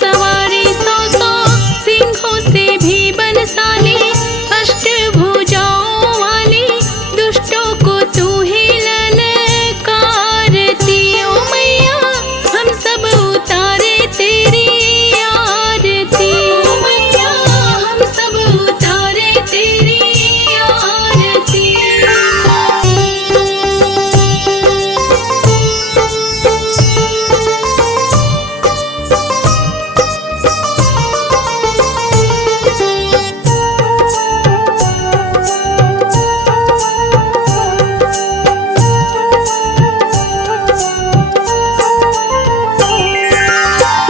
सवारी 100 सिंहों से भी बलशाली, अष्टभुजाओं वाली दुष्टों को तू ही ललकारती। ओ मैया हम सब उतारे तेरी आरती। ओ मैया हम सब उतारे तेरी आरती।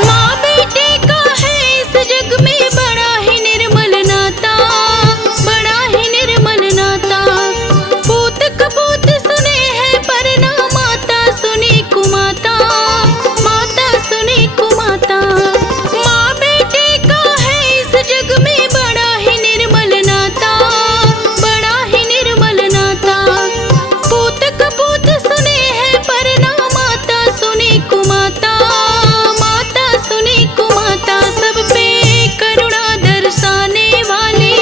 माँ बेटे का है इस जग में बड़ा ही निर्मल नाता, बड़ा ही निर्मल नाता। पूत कपूत सुने हैं पर ना माता सुनी कुमाता, माता सुनी कुमाता। माँ बेटे का है इस जग में बड़ा ही निर्मल नाता, बड़ा ही निर्मल नाता। पूत कपूत सुने हैं पर ना माता सुनी कुमाता, माता सुनी कुमाता। सब पे करुणा दर्शाने वाली,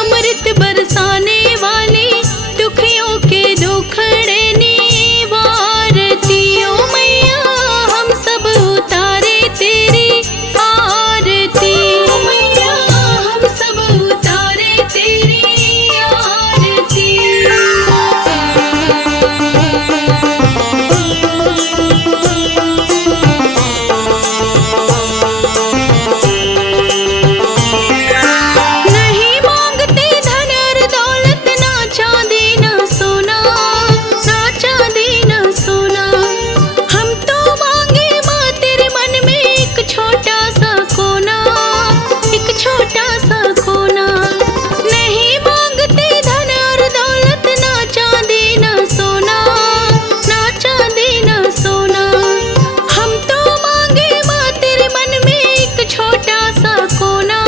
अमृत बरसाने वाली, दुखियों के दुखड़े निवारती। ओ मैया हम सब उतारे तेरी आरती। ओ मैया हम सब उतारे तेरी आरती। नहीं मांगते धन और दौलत, ना चांदी ना सोना, ना चांदी ना सोना। हम तो मांगे माँ तेरे मन में एक छोटा सा कोना, एक छोटा सा कोना। नहीं मांगते धन और दौलत, ना चांदी ना सोना, ना चांदी ना सोना। हम तो मांगे माँ तेरे मन में एक छोटा सा कोना,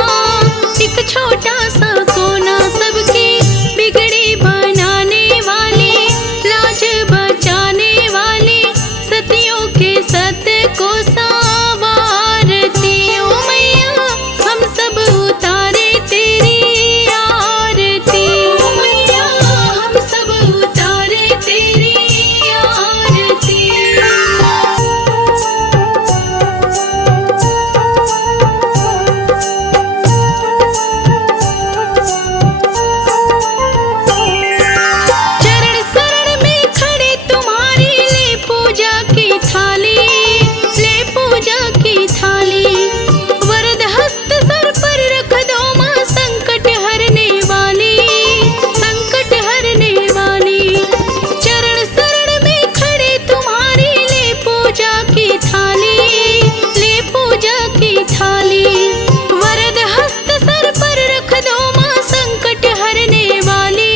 एक छोटा सा कोना। सबकी बिगड़ी बनाने वाली, लाज बचाने वाली, सतियों के सत्य को संवारती। ओ मैया हम सब उतारे तेरी आरती। ओ मैया हम सब उतारे तेरी आरती। चरण शरण में खड़े तुम्हारी, ले पूजा की थाली, ले पूजा की थाली। वरद हस्त सर पर रख दो माँ, संकट हरने वाली, संकट हरने वाली। चरण शरण में खड़े तुम्हारी, ले पूजा की थाली, ले पूजा की थाली। वरद हस्त सर पर रख दो माँ, संकट हरने वाली,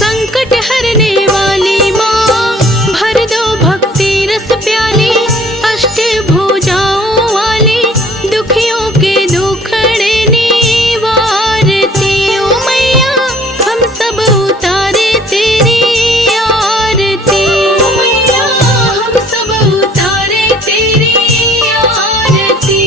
संकट हरने वाली। माँ भर दो भक्ति रस प्याली, अष्टभुजाओं वाली, दुखियों के दुखड़े निवारती। ओ मैया हम सब उतारे तेरी आरती। ओ मैया हम सब उतारे तेरी आरती।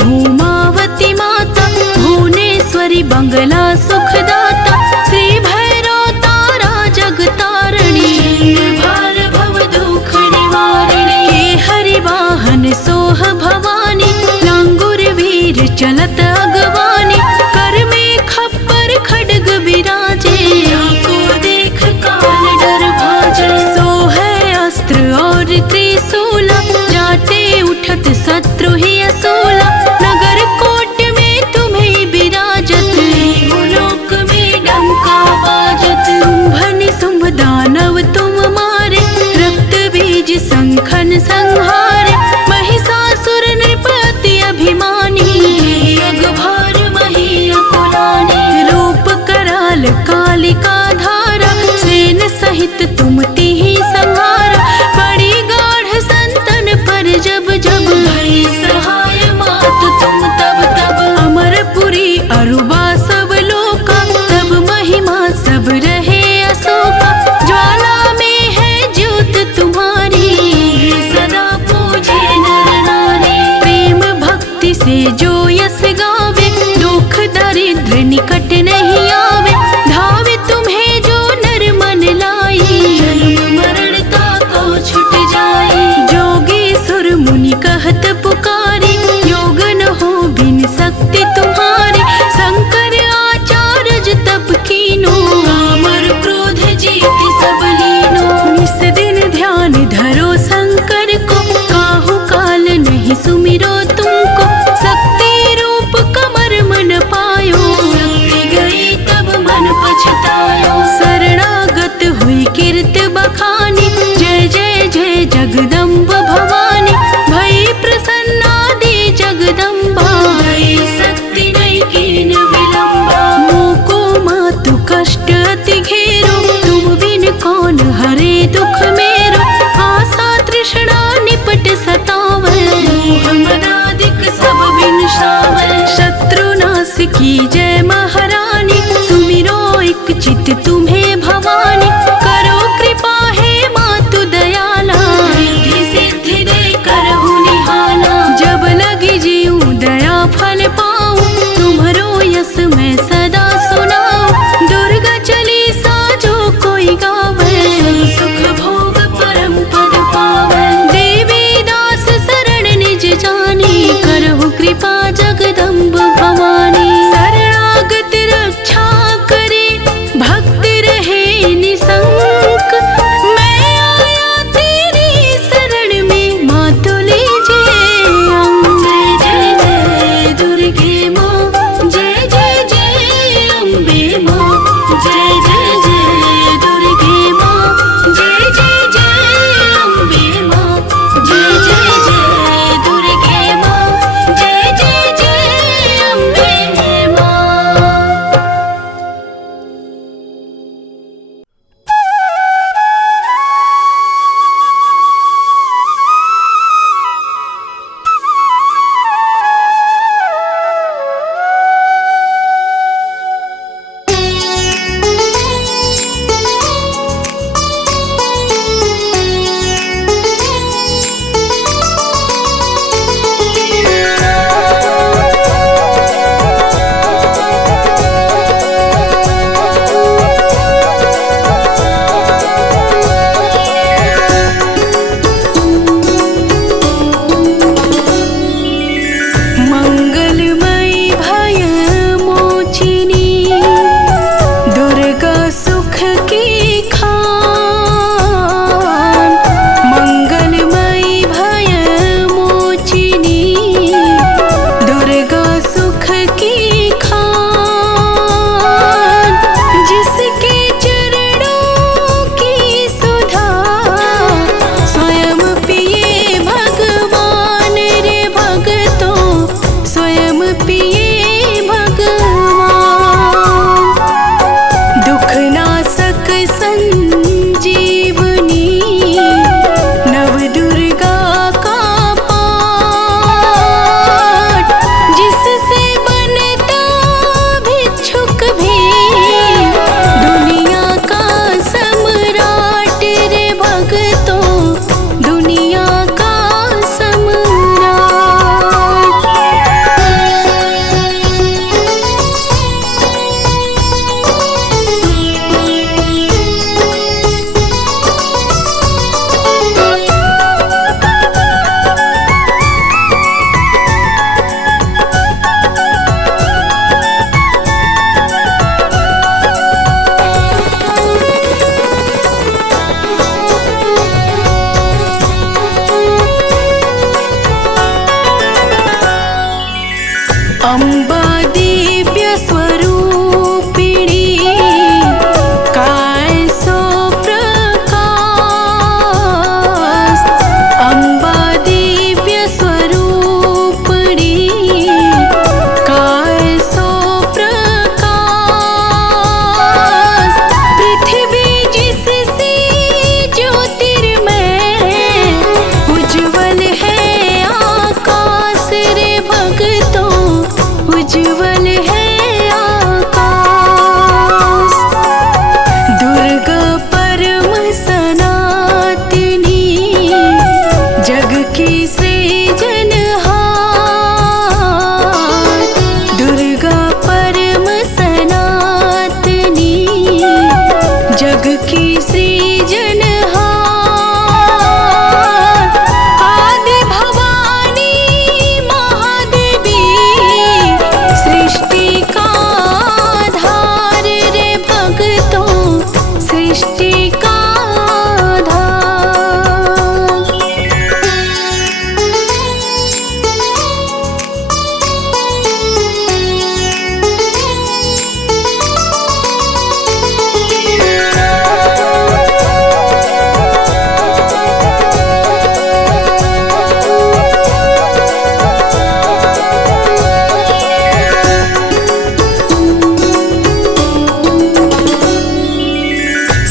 धूमावती माता, भुवनेश्वरी बंगला सुखदाता, श्री भैरव तारा जगतारणी, भार भव दुख निवारिणी, के हरि वाहन सोह भवानी, लांगुर वीर चलत अगवानी, कर में खप्पर खड्ग विराजे, को देख काल डर भाजे, सोहे अस्त्र और त्रिशूल, जाते उठत शत्रु ही असूला, नगर जग की सृजनहार दुर्गा परम सनातनी, जग की सृजनहार आदि भवानी महादेवी, सृष्टि का आधार रे भक्तों, सृष्टि का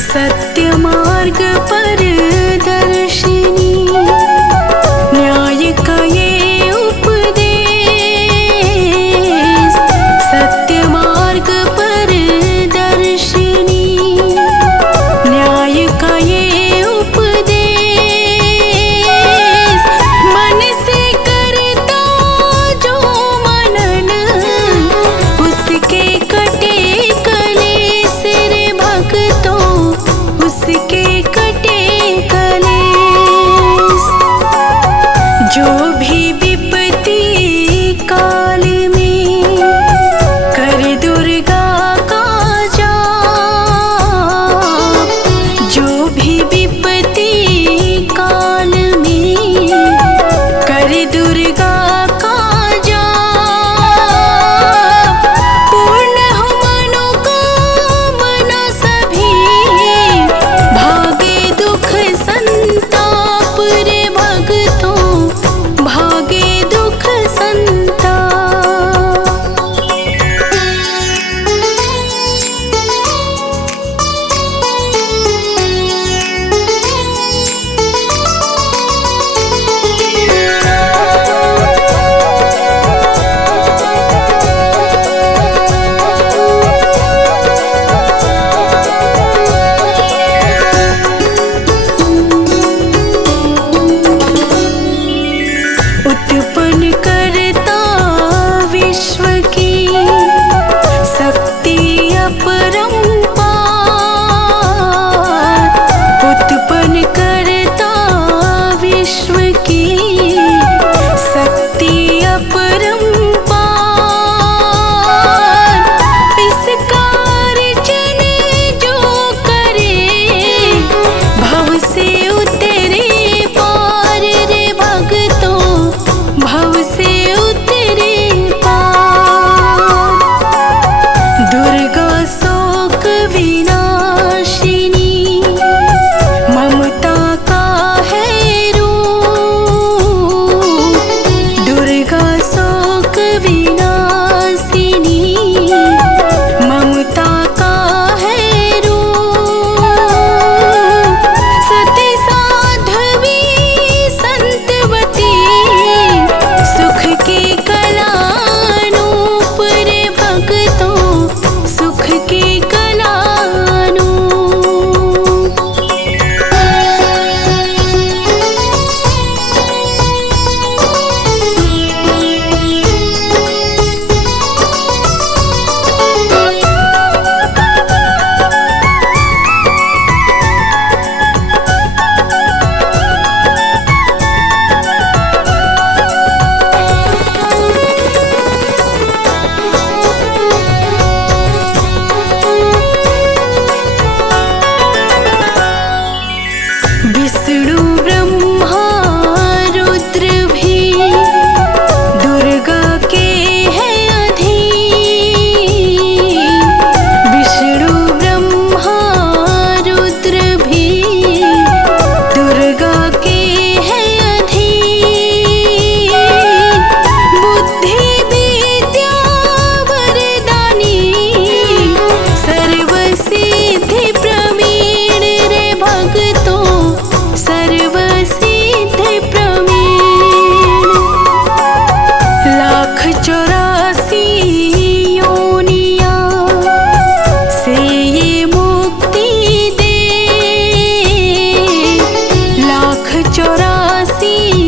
सत्य मार्ग पर दर्शिनी, न्याय का ये उपदेश। सत्य मार्ग पर दर्शिनी, न्याय का ये उपदेश। मन से करता जो मनन, उसके कटे कलेश रे भक्तों, उसके कटे कलेश। जो भी विपत्ति काल में कर दुर्गा का जाप, जो भी विपत्ति काल में कर दुर्गा का जाप, पूर्ण हो मनोकामना सभी, भागे दुख संताप रे भक्तों, भागे दुख संताप। उत्पन्न करता विश्व की शक्ति अपरंपार, उत्पन्न करता विश्व की शक्ति अपरंपार। इस कार्य जो करे भव से उतरे पार रे भक्तों, भव से उतरे पार। दुर्गा शोक विनाशिनी, ममता का है रूप। दुर्गा शोक विनाशिनी, ममता का है रूप। सती साध्वी संतवती, सुख की कलानूप रे भक्तों, सुख की कलानूप। विष्णु ब्रह्मा रुद्र भी दुर्गा के हैं अधीन। विष्णु ब्रह्मा रुद्र भी दुर्गा के हैं अधीन। बुद्धि विद्या वरदानी, सर्व सिद्धि प्रवीण रे भक्तों, सर्व सिद्धि प्रवीण। 1,84 योनियां से ये मुक्ति दे, 1,84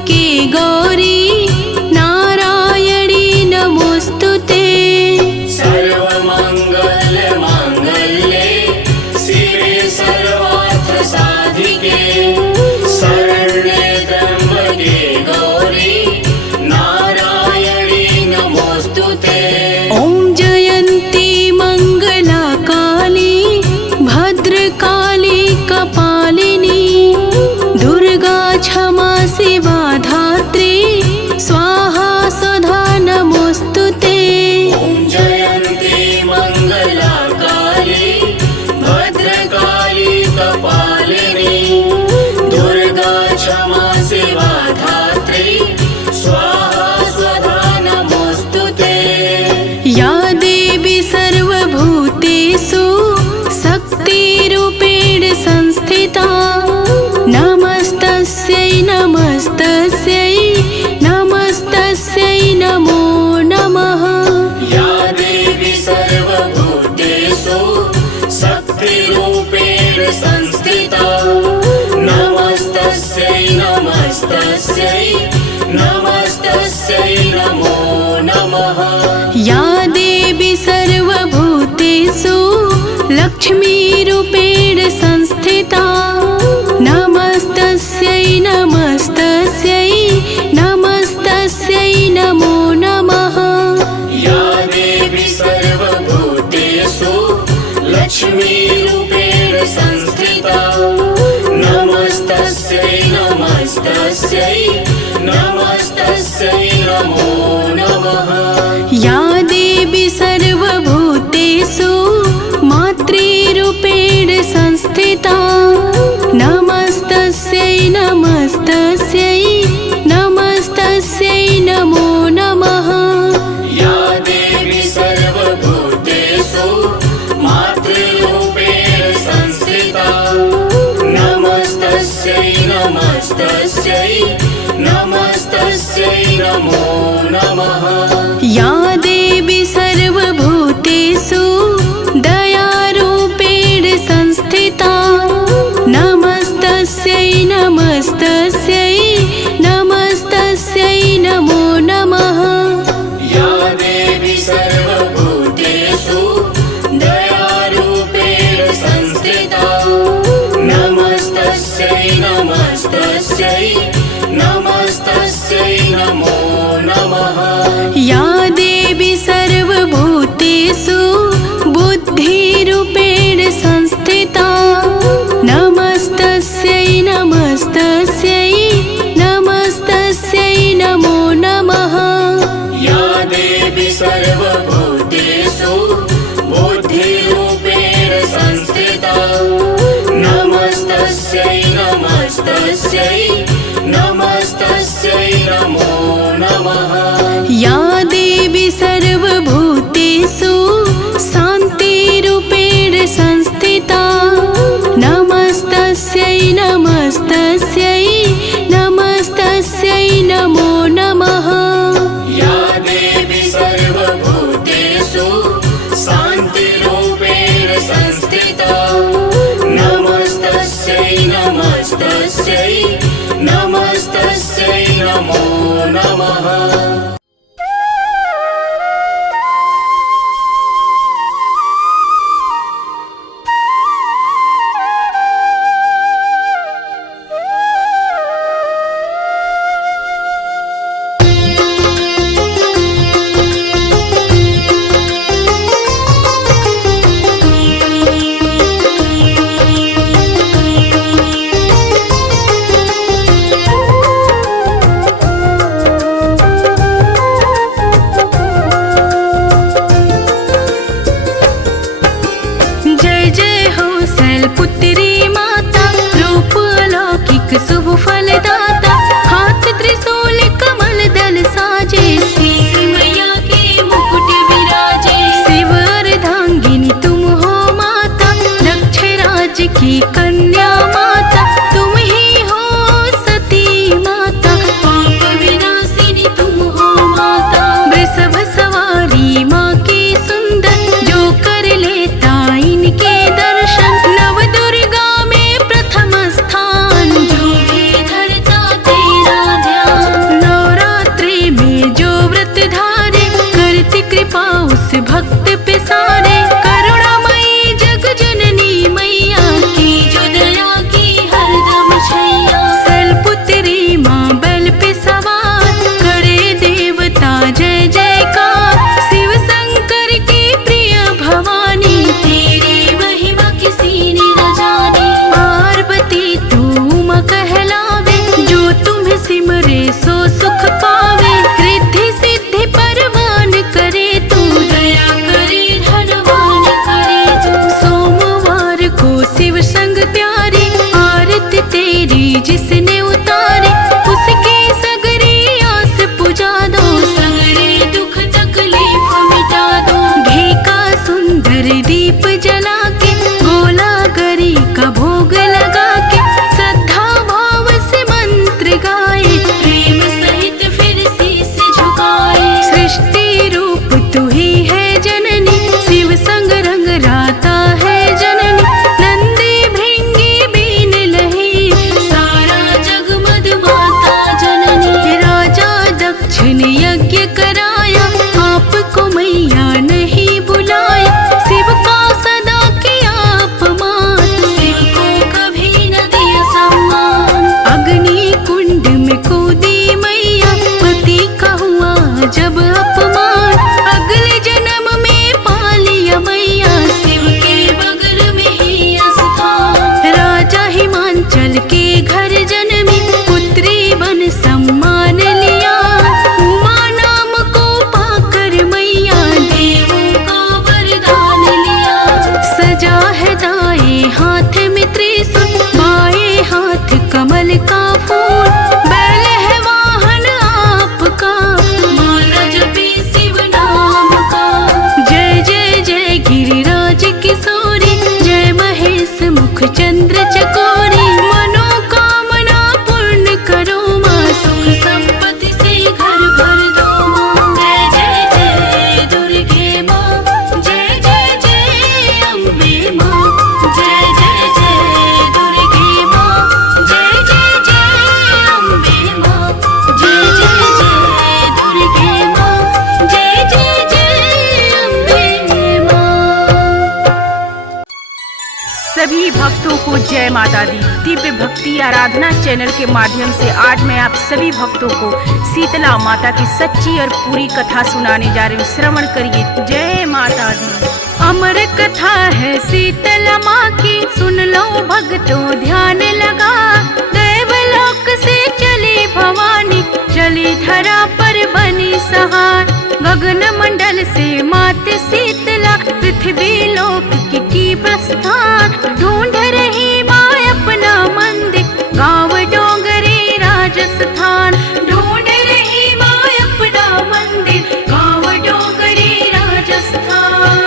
त्र्यम्बके गौरी नारायणी नमोस्तुते। सर्वमंगल मांगल्ये शिवे सर्वार्थ साधिके शरण्ये त्र्यम्बके गौरी नारायणी नमोस्तुते। ॐ जयन्ती मंगला काली भद्रकाली कपालिनी दुर्गा क्षमा शिवा धात्री स्वाहा सदा नमोस्तुते। ॐ जयन्ती मंगला काली भद्रकाली कपालिनी दुर्गा क्षमा शिवा धात्री स्वाहा स्वधा नमोस्तुते। या देवी सर्वभूतेषु शक्तिरूपेण संस्थिता नमस्तस्यै नमस्तस्यै नमस्तस्यै नमो नमः। या देवी सर्वभूतेषु शक्तिरूपेण संस्थिता नमस्तस्यै नमस्तस्यै नमस्तस्यै नमो नमः। या देवी सर्वभूतेषु लक्ष्मीरूपेण संस्थिता नमस्तस्यै नमस्तस्यै नमस्तस्यै नमो नमः। या देवी सर्वभूतेषु लक्ष्मीरूपेण संस्थिता नमस्तस्यै नमस्तस्यै नमस्तस्यै नमो नमः। या देवी सर्वभूतेषु मातृरूपेण संस्थिता नमस्तस्यै नमस्तस्यै नमस्तस्यै नमो नमः। या देवी सर्वभूतेषु मातृरूपेण संस्थिता नमस्तस्यै नमस्तस्यै नमस्तस्यै नमो नमः। या देवी सर्वभूतेषु दयारूपेण संस्थिता नमस्तस्यै नमस्तस्यै नमस्तस्यै नमो नमः। या देवी सर्वभूतेषु दयारूपेण संस्थिता नमस्तस्यै नमस्तस्यै नमस्तस्यै नमो नमः। या देवी सर्वभूतेषु बुद्धिरूपेण संस्थिता नमस्तस्यै नमस्तस्यै नमस्तस्यै नमो नमः। या देवी सर्वभूतेषु बुद्धिरूपेण संस्थिता नमस्तस्यै नमस्तस्यै नमस्तस्यै नमो नमः। या देवी सर्वभूतेषु शान्तिरूपेण संस्थिता नमस्तस्यै नमस्तस्यै नमस्तस्यै नमो नमः। या देवी सर्वभूतेषु शान्तिरूपेण संस्थिता नमस्तस्यै नमस्तस्यै नमस्तस्यै नमो नमः। भक्तों को जय माता दी। दिव्य भक्ति आराधना चैनल के माध्यम से आज मैं आप सभी भक्तों को शीतला माता की सच्ची और पूरी कथा सुनाने जा रही हूँ। श्रवण करिए। जय माता दी। अमर कथा है शीतला माँ की, सुन लो भक्तों ध्यान लगा। देवलोक से चली भवानी, चली धरा पर बनी सहार। गगन मंडल से मात शीतला, पृथ्वी लोक की प्रस्थान। ढूंढ रही माँ अपना मंदिर, गाँव डोंगरी राजस्थान। ढूंढ रही माँ अपना मंदिर, गाँव डोंगरी राजस्थान।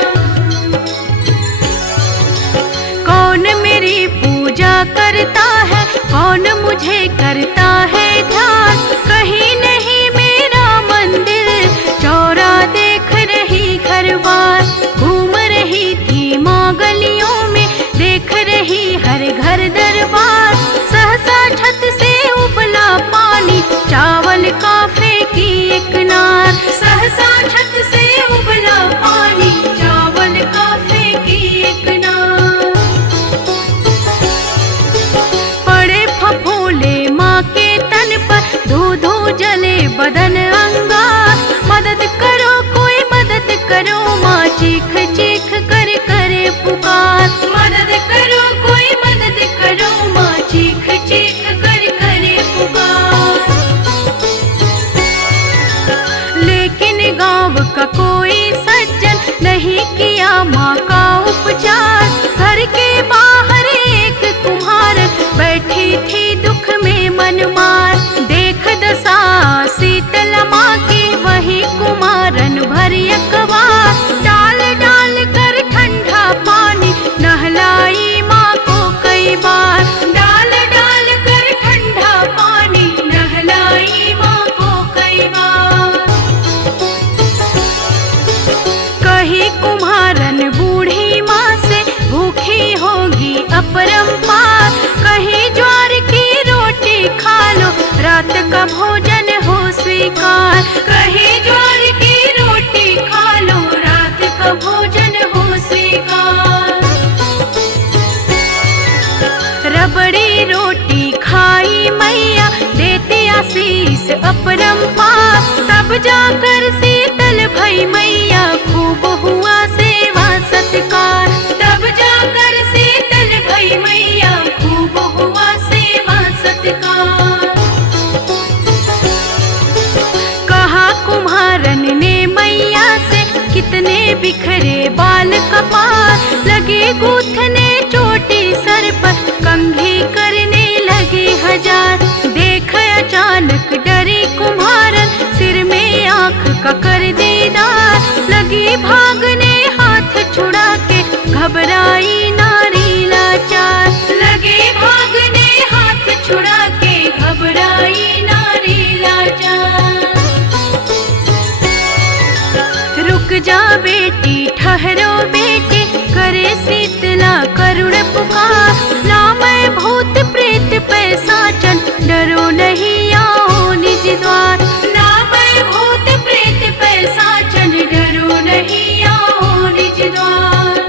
कौन मेरी पूजा करता है, कौन मुझे करता है ध्यान। कहीं नहीं मेरा मंदिर, चौरा देख रही घर बार। घूम रही थी माँ गलियों में, देख रही हर घर दरबार। सहसा छत से उबला पानी, चावल का फेंकी एक नार। सहसा छत से उबला पानी, चावल का फेंकी एक नार। पड़े फफूले माँ के तन पर, धू धू जले बदन अंगार। मदद करो कोई मदद करो माँ, चीख चीख कर करे पुकार। मदद करो कोई मदद करो माँ, चीख चीख कर करे पुकार। लेकिन गाँव का कोई सज्जन नहीं किया माँ का उपचार। घर के बाहर एक कुम्हार बैठी थी दुख में मन मार। देख दशा शीतला माँ की, वही कुमारन भरी अखबार। डाल डाल कर ठंडा पानी, नहलाई माँ को कई बार। डाल डाल कर ठंडा पानी, नहलाई माँ को कई बार। कही कुम्हारन बूढ़ी माँ से, भूखी होगी अपरंपार। कहीं ज्वार की रोटी खा लो, रात का भोजन हो स्वीकार। कहीं ज्वार की रोटी खा लो, रात का भोजन हो स्वीकार। रबड़ी रोटी खाई मैया, देती आशीष अपरंपार। तब जाकर शीतल भई मैया, खूब हुआ सेवा सत्कार। तब जाकर शीतल भई मैया, खूब हुआ सेवा सत्कार। कहा कुम्हारन ने मैया से, कितने बिखरे बाल कपार। लगे गूथने चोटी सर पर, कंघी करने लगे हजार। देख अचानक डरी कुम्हारन, सिर में आँख का कर दीदार। लगी भागने हाथ छुड़ा के, घबराई नारी लाचार। लगे भागने हाथ छुड़ा के, घबराई नारी लाचार। रुक जा बेटी ठहरो बेटी, करे शीतला करुण पुकार। ना मैं भूत प्रेत पैसाचन, डरो नहीं आओ निज द्वार। ना मैं भूत प्रेत पैसाचन, डरो नहीं आओ निज द्वार।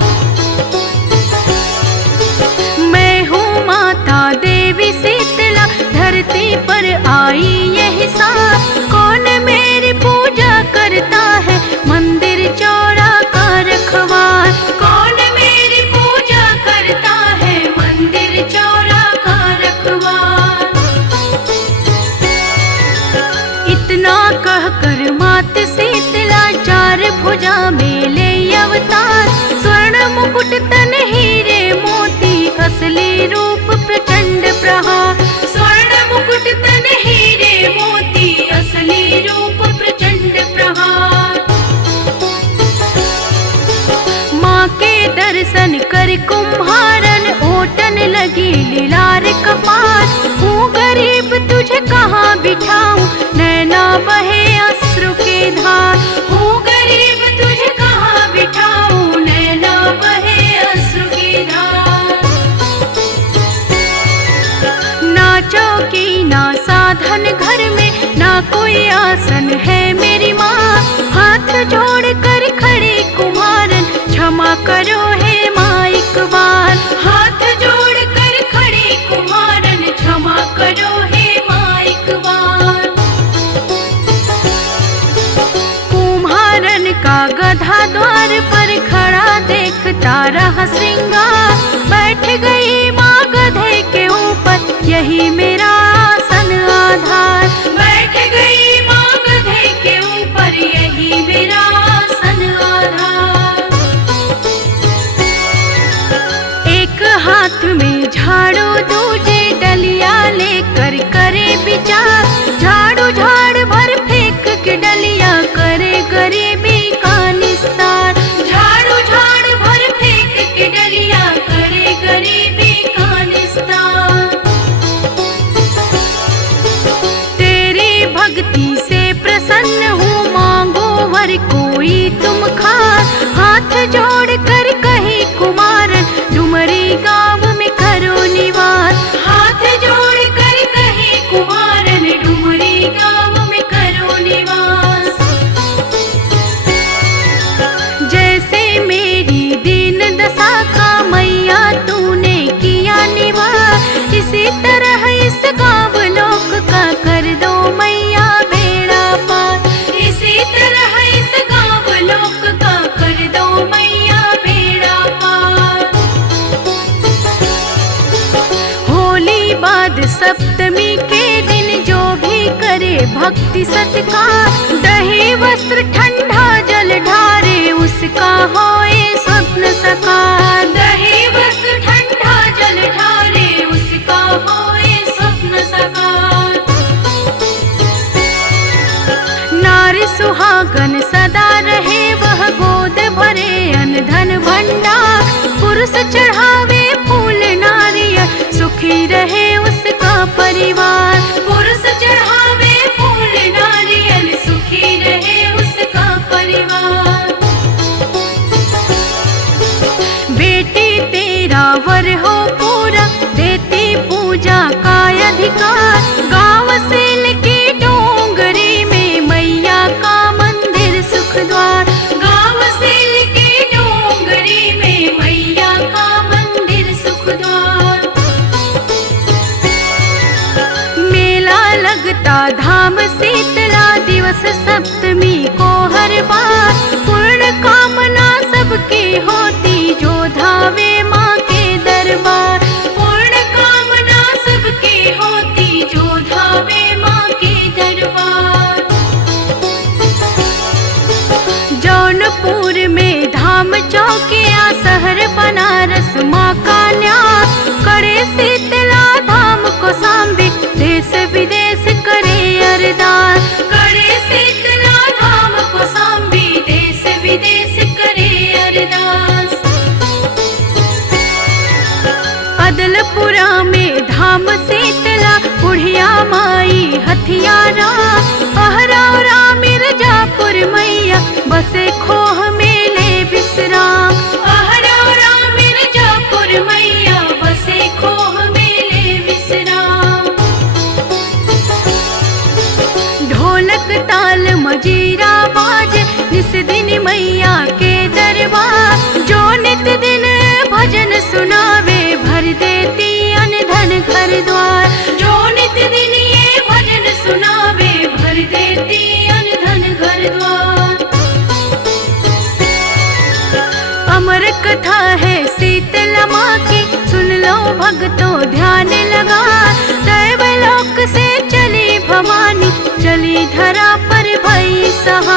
मैं हूँ माता देवी शीतला, धरती पर आई यही साथ। कौन मेरी पूजा करता है, मंदिर चौरा का रखवार। कौन मेरी पूजा करता है, मंदिर चौरा का रखवार। इतना कह कर मात शीतला, चार भुजा में ले अवतार। स्वर्ण मुकुट तन हीरे मोती, असली रूप प्रचंड प्रहार। स्वर्ण मुकुट तन हीरे मोती, असली रूप प्रचंड प्रहार। माँ के दर्शन कर कुम्हारन, ओटन लगी लीलार कपार। हूँ गरीब तुझे कहाँ बिठाऊं, नैना बहे अश्रु के धार। हूँ गरीब तुझे कहाँ बिठाऊं, नैना बहे अश्रु के धार। ना चौकी ना साधन घर में, ना कोई आसन है मेरी माँ। हाथ जोड़ कर खड़ी कुम्हारन, क्षमा करो हे माँ एक बार। हाथ जोड़ रहा श्रृंगार। बैठ गई माँ गधे के ऊपर यही मेरा आसन आधार। बैठ गई माँ गधे के ऊपर यही मेरा आसन आधार। एक हाथ में झाड़ू दूजे डलिया लेकर करे विचार। झाड़ू झाड़ भर फेंक के डलिया करे गरीबी का निस्तार। झाड़ू झाड़ भर फेंक के डलिया करे गरीबी का निस्तार। तेरी भक्ति से प्रसन्न हूँ मांगो वर कोई तुम खार। हाथ जोड़ कर कही कुमारन डुमरी गाँव में करो निवास। हाथ जोड़ कर कही कुमारन डुमरी गाँव में करो निवास। जैसे मेरी दीन दशा का मैया तूने किया निवार। इसी तरह इस गाँव लोक का कर दो मैया बेड़ा पार। इसी तरह इस गाँव लोक का कर दो मैया बेड़ा पार। होली बाद सप्तमी के दिन जो भी करे भक्ति सत्कार। दही वस्त्र ठंडा जल ढारे उसका होए स्वप्न साकार। दही वस्त्र ठंडा जल ढारे उसका होए स्वप्न साकार। नारी सुहागन सदा रहे वह गोद भरे अन्न धन भंडार। पुरुष चढ़ावे फूल नारियल सुखी रहे उसका परिवार। पुरुष चढ़ावे फूल नारियल सुखी रहे उसका परिवार। बेटी तेरा वर हो पूरा देती पूजा का अधिकार। गाँव सेल की डोंगरी में मैया का मंदिर सुख द्वार। गाँव सेल की डोंगरी में मैया का मंदिर सुख द्वार। मेला लगता धाम शीतला दिवस सप्तमी को हर बार। पूर्ण कामना सबकी होती जो धावे माँ के दरबार। पूर्ण कामना सबकी होती जो धावे माँ के दरबार। जौनपुर में धाम चौकिया शहर बनारस माँ का न्यास। करे शीतला धाम को सांबे देश विदेश करे अरदास। करे शीतला धाम को सांबे देश विदेश करे अरदास। अदलपुरा में धाम शीतला बुढ़िया माई हथियारा। अहरौरा मिर्जापुर मैया बसे खोह मेले विश्राम। अहरौरा मिर्जापुर मैया बसे खोह मेले विश्राम। ढोलक ताल मजीरा बाज निस दिन मैया के दरबार। जो नित दिन भजन सुनावे भर देती अन्न धन घर द्वार। जो नित दिन ये भजन सुनावे भर देती अन्न धन घर द्वार। अमर कथा है शीतला माँ की सुन लो भक्तों ध्यान लगा। दैवलोक से चली भवानी चली धरा पर भई सहा।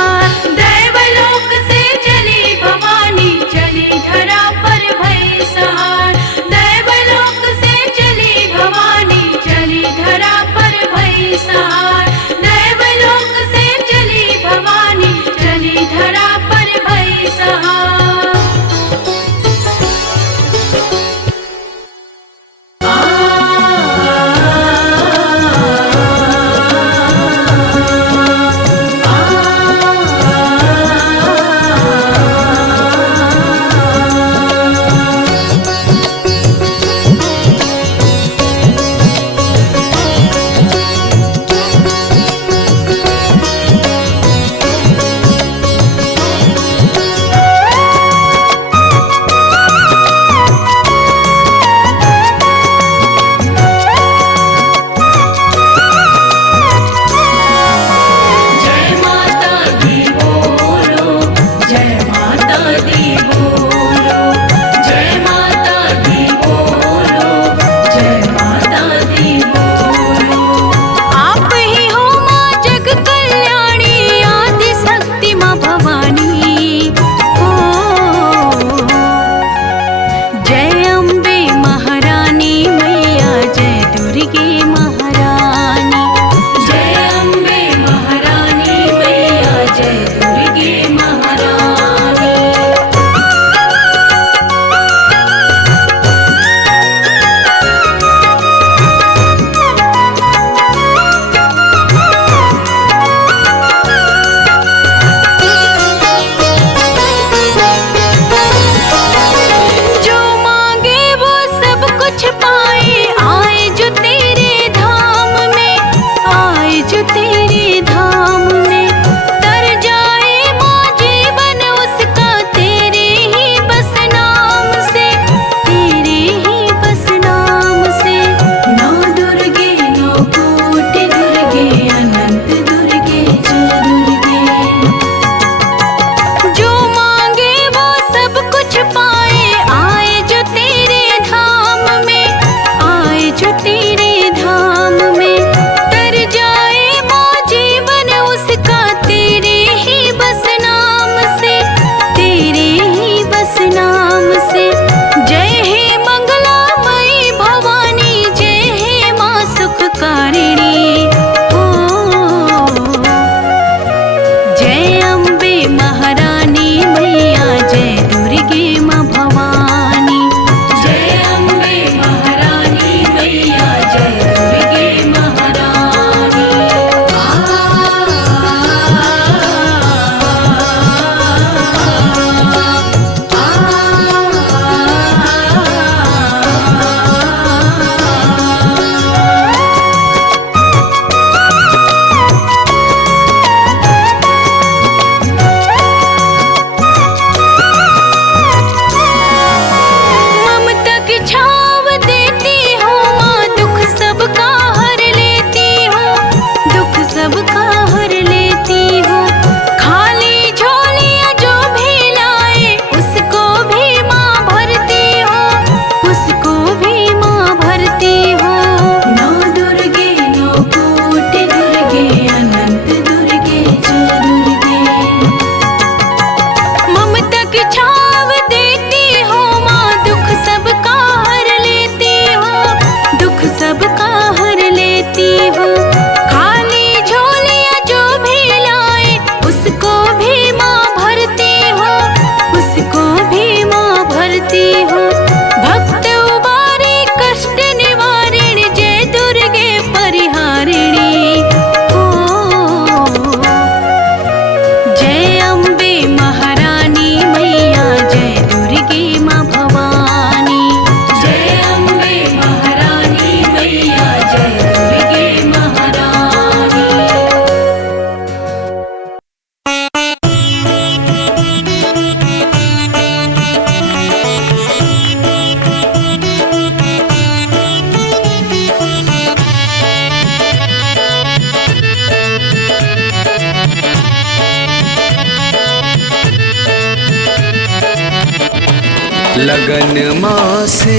लगन माँ से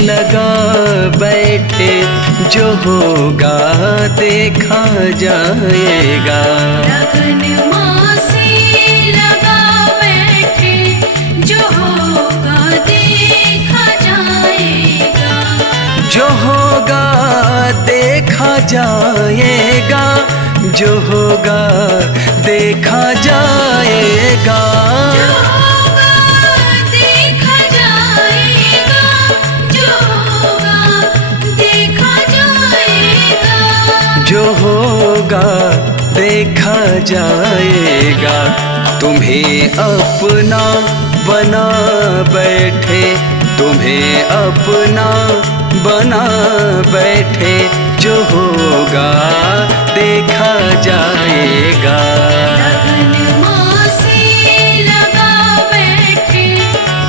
लगा बैठे, जो होगा देखा जाएगा। लगन माँ से लगा बैठे, जो होगा देखा जाएगा। जो होगा देखा जाएगा, जो होगा देखा जाएगा। जो होगा देखा जाएगा, जो होगा देखा जाएगा। जो होगा देखा जाएगा। तुम्हें अपना बना बैठे, तुम्हें अपना बना बैठे, जो होगा देखा जाएगा। लगन माँ से लगा बैठे,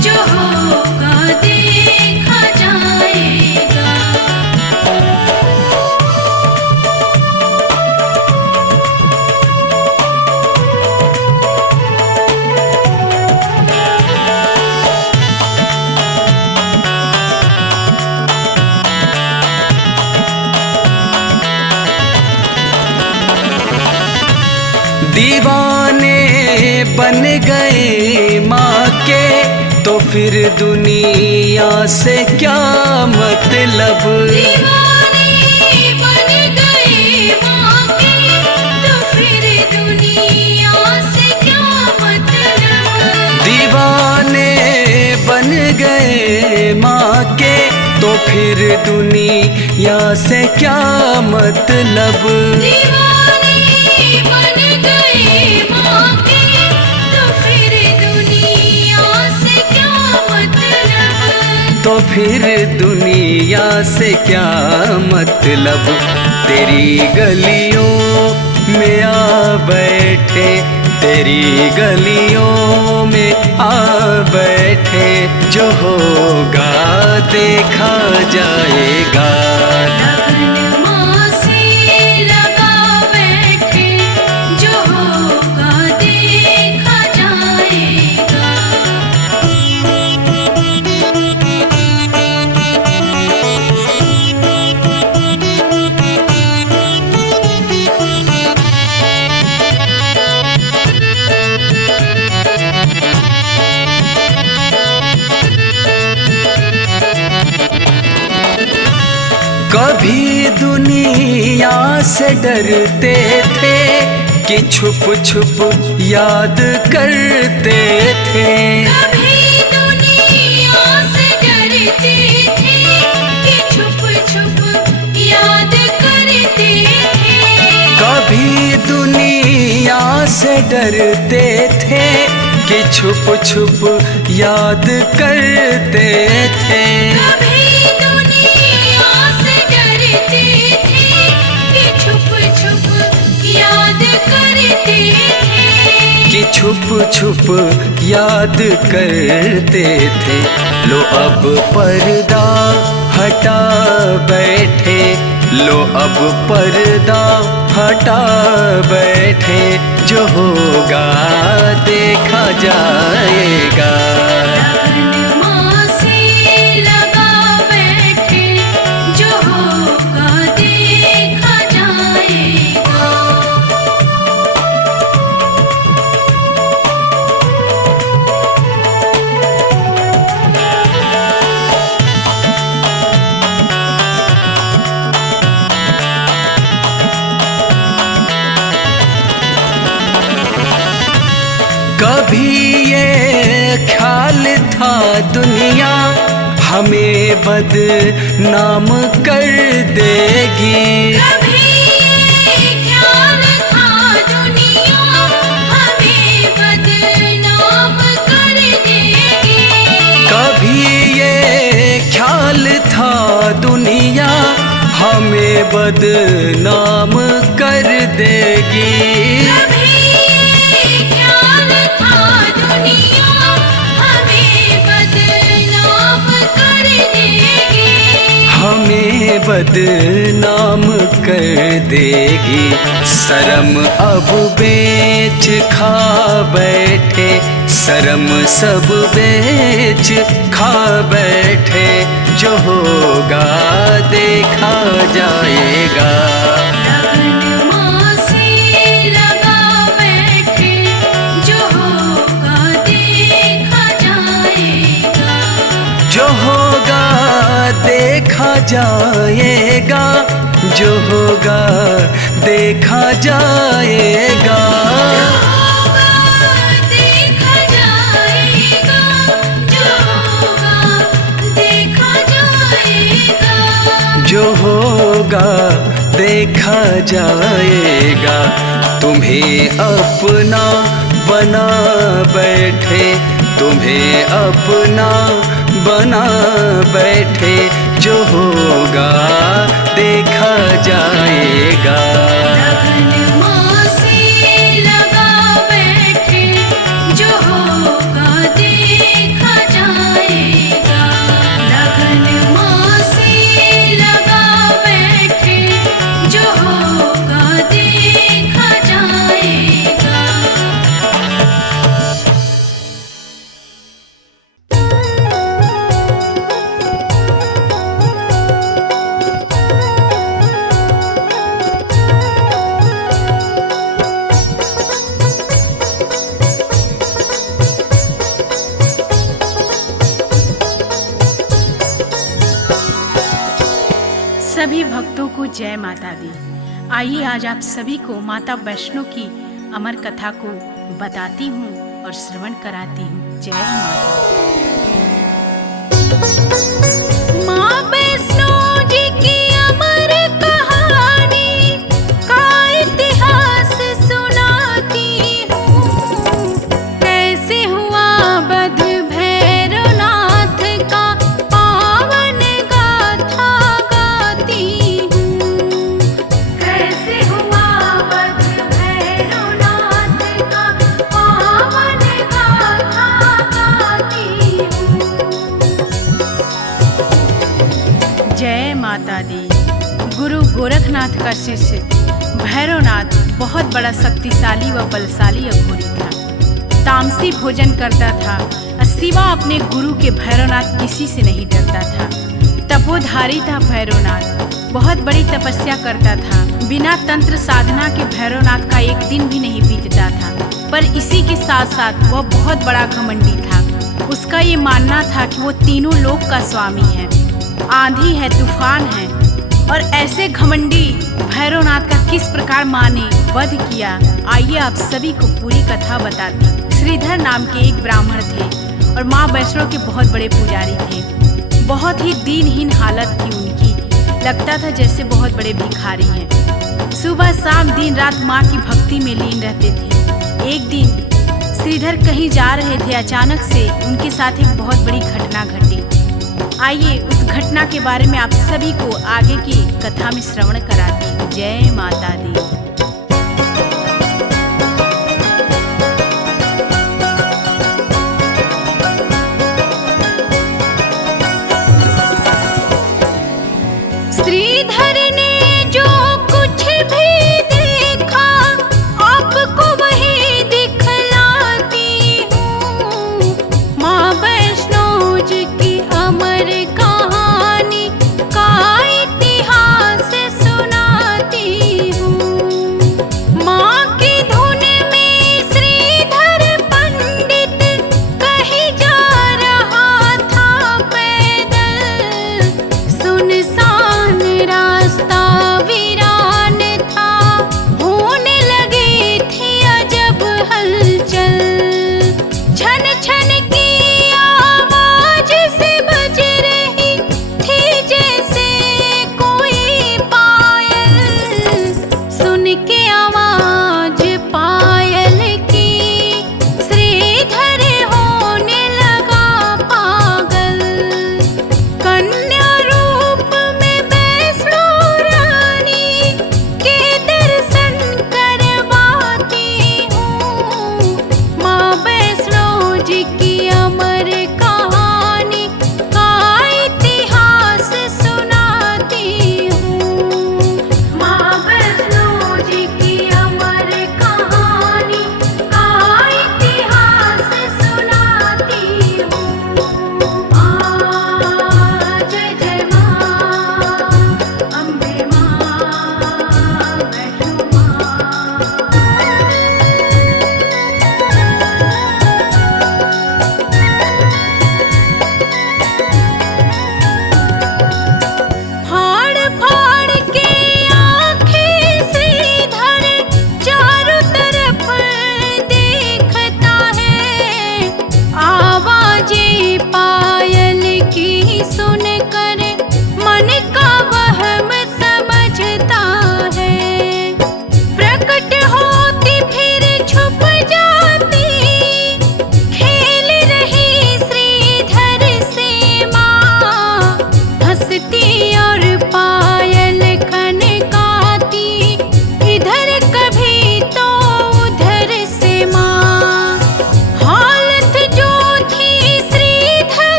जो होगा देखा जाएगा। दीवाने बन गए माँ के, तो फिर दुनिया से क्या मतलब। दीवाने बन गए माँ के, तो फिर दुनिया से क्या मतलब। दीवाने बन गए माँ के, तो फिर दुनिया से क्या मतलब। दीवाने बन गए माँ के, तो फिर दुनिया से क्या मतलब। तो फिर दुनिया से क्या मतलब। तेरी गलियों में आ बैठे, तेरी गलियों में आ बैठे, जो होगा देखा जाएगा। लगन माँ से लगा बैठे, जो होगा देखा जाएगा। कभी दुनिया से डरते थे, कि छुप छुप याद करते थे। कभी दुनिया से डरते थे, कि छुप छुप याद करते थे। कभी दुनिया से डरते थे, कि छुप छुप याद करते थे। कभी दुनिया से डरते थे, कि छुप छुप याद करते थे। कि छुप छुप याद करते थे। लो अब पर्दा हटा बैठे, लो अब पर्दा हटा बैठे, जो होगा देखा जाएगा। लगन माँ से लगा बैठे, जो होगा देखा जाएगा। कभी ये ख्याल था दुनिया हमें बदनाम कर देगी। कभी ये ख्याल था दुनिया हमें बदनाम कर देगी। कभी ये ख्याल था दुनिया हमें बदनाम कर देगी। कभी ये ख्याल था दुनिया हमें बदनाम कर देगी। हमें बदनाम कर देगी। शर्म अब बेच खा बैठे, शर्म सब बेच खा बैठे, जो होगा देखा जाएगा। लगन माँ से लगा बैठे, जो होगा देखा जाएगा। जो होगा देखा जाएगा, जो होगा देखा जाएगा। देखा जाएगा, जो होगा देखा जाएगा। जो होगा देखा जाएगा। तुम्हें अपना बना बैठे, तुम्हें अपना बना बैठे, जो होगा देखा जाएगा। लगन माँ से लगा बैठे, जो होगा देखा जाएगा। लगन माँ से लगा बैठे, जो होगा देखा जाएगा। सभी भक्तों को जय माता दी। आइए आज आप सभी को माता वैष्णो की अमर कथा को बताती हूँ और श्रवण कराती हूँ। जय माता दी। माँ वैष्णो जी की अमर कहानी का इतिहास सुनाती हूँ। कैसे हुआ वध भैरवनाथ का पावन गाथा गाती हूँ। कैसे हुआ वध भैरवनाथ का पावन गाथा गाती हूँ। जय माता दी। गुरु गोरखनाथ का शिष्य भैरवनाथ बहुत बड़ा शक्तिशाली व बलशाली अघोरी था। तामसी भोजन करता था और सिवा अपने गुरु के भैरवनाथ किसी से नहीं डरता था। तपोधारी था भैरवनाथ, बहुत बड़ी तपस्या करता था। बिना तंत्र साधना के भैरवनाथ का एक दिन भी नहीं बीतता था। पर इसी के साथ साथ वह बहुत बड़ा घमंडी था। उसका ये मानना था कि वो तीनों लोक का स्वामी है, आंधी है, तूफान है। और ऐसे घमंडी भैरवनाथ का किस प्रकार माँ ने वध किया, आइए आप सभी को पूरी कथा बताती। श्रीधर नाम के एक ब्राह्मण थे और माँ वैष्णो के बहुत बड़े पुजारी थे। बहुत ही दीनहीन हालत थी उनकी, लगता था जैसे बहुत बड़े भिखारी हैं। सुबह शाम दिन रात माँ की भक्ति में लीन रहते थे। एक दिन श्रीधर कहीं जा रहे थे, अचानक से उनके साथ एक बहुत बड़ी घटना घटी। आइए उस घटना के बारे में आप सभी को आगे की कथा में श्रवण कराती हूँ। जय माता दी। श्रीधर ने जो कुछ भी देखा, आपको वही दिखलाती हूँ। माँ वैष्णो जी की अमर कहानी का इतिहास सुनाती हूँ। माँ की धुन में श्रीधर पंडित कहीं जा रहा था पैदल। सुनसान रास्ता वीरान था, होने लगी थी अजब हलचल। छन छन की आवाज से बज रही थी जैसे कोई पायल। सुन के आवाज पायल की श्रीधर होने लगा पागल। कन्या रूप में वैष्णो रानी के दर्शन करवाती हूँ। माँ वैष्णो जी की अमर कहानी का इतिहास सुनाती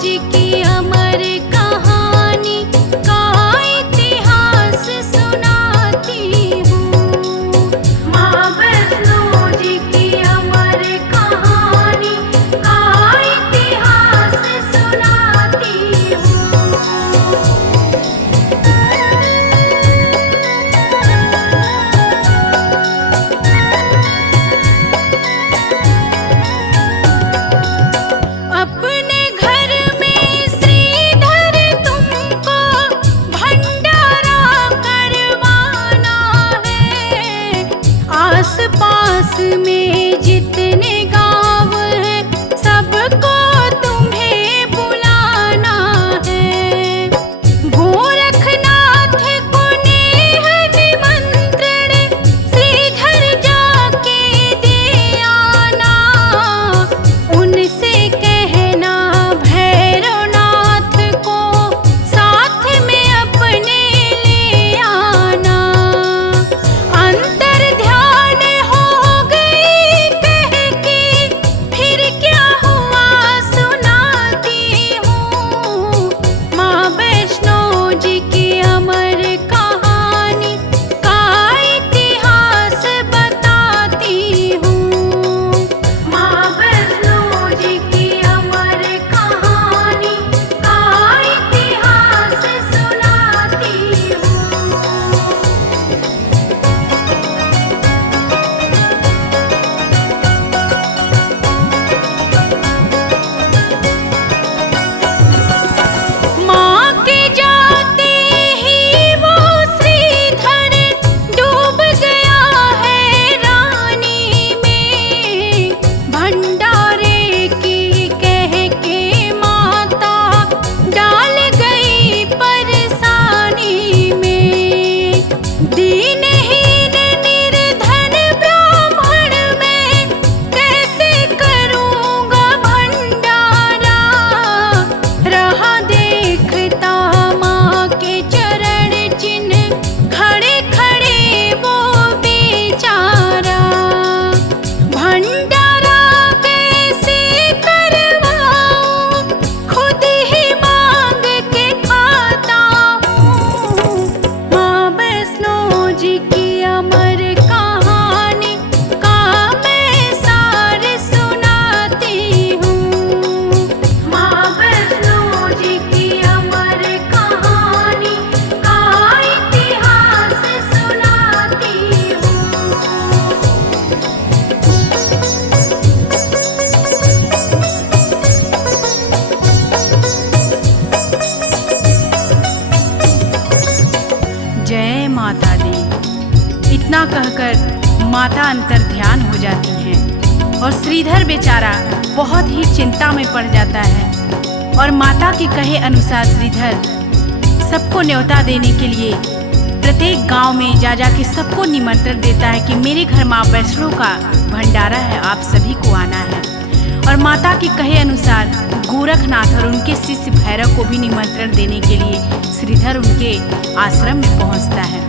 जी की अमर कहानी का इतिहास सुनाती हूँ। माँ वैष्णो जी की अमर कहानी का इतिहास सुनाती हूँ। अपने घर में श्रीधर तुमको भंडारा करवाना है। आस पास में जितने गांव हैं सबको तुम्हें बुलाना है। गोरखनाथ को नेह निमंत्रण श्रीधर जाके दे आना। उनसे कहना भैरवनाथ को साथ में अपने ले आना। अंतर ध्यान हो गई कह के फिर क्या हुआ सुनाती हूँ। माँ वैष्णो जी की अमर कहानी का इतिहास बताती हूँ। माँ वैष्णो जी की अमर कहानी का इतिहास सुनाती हूँ। माँ के जाते ही वो श्रीधर डूब गया है रानी में। भंडारे की कह के माता डाल गई परेशानी में। दीनहीन निर्धन ब्राह्मण में कैसे करूँगा भंडारा। रहा देखता माँ के चरण चिन्ह खड़े खड़े वो बेचारा। भंडारा कैसे करवाऊँ खुद ही मांग के खाता हूँ। माँ वैष्णो जी की अमर कहानी का मैं सार सुनाती हूँ। माँ वैष्णो जी की अमर कहानी का इतिहास सुनाती हूँ। जय माता दी। इतना कहकर माता अंतर ध्यान हो जाती हैं और श्रीधर बेचारा बहुत ही चिंता में पड़ जाता है। और माता के कहे अनुसार श्रीधर सबको न्योता देने के लिए प्रत्येक गांव में जा जा के सबको निमंत्रण देता है कि मेरे घर माँ वैष्णो का भंडारा है, आप सभी को आना है। और माता के कहे अनुसार गोरखनाथ और उनके शिष्य भैरव को भी निमंत्रण देने के लिए श्रीधर उनके आश्रम में पहुंचता है।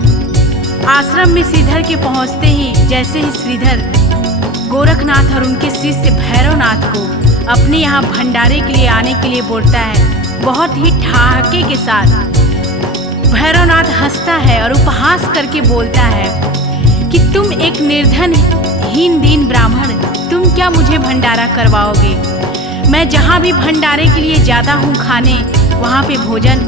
आश्रम में श्रीधर के पहुंचते ही जैसे ही श्रीधर गोरखनाथ और उनके शिष्य भैरवनाथ को अपने यहाँ भंडारे के लिए आने के लिए बोलता है, बहुत ही ठहाके के साथ भैरवनाथ हंसता है और उपहास करके बोलता है कि तुम एक निर्धन हीन दीन ब्राह्मण, तुम क्या मुझे भंडारा करवाओगे। मैं जहाँ भी भंडारे के लिए जाता हूँ खाने, वहाँ पे भोजन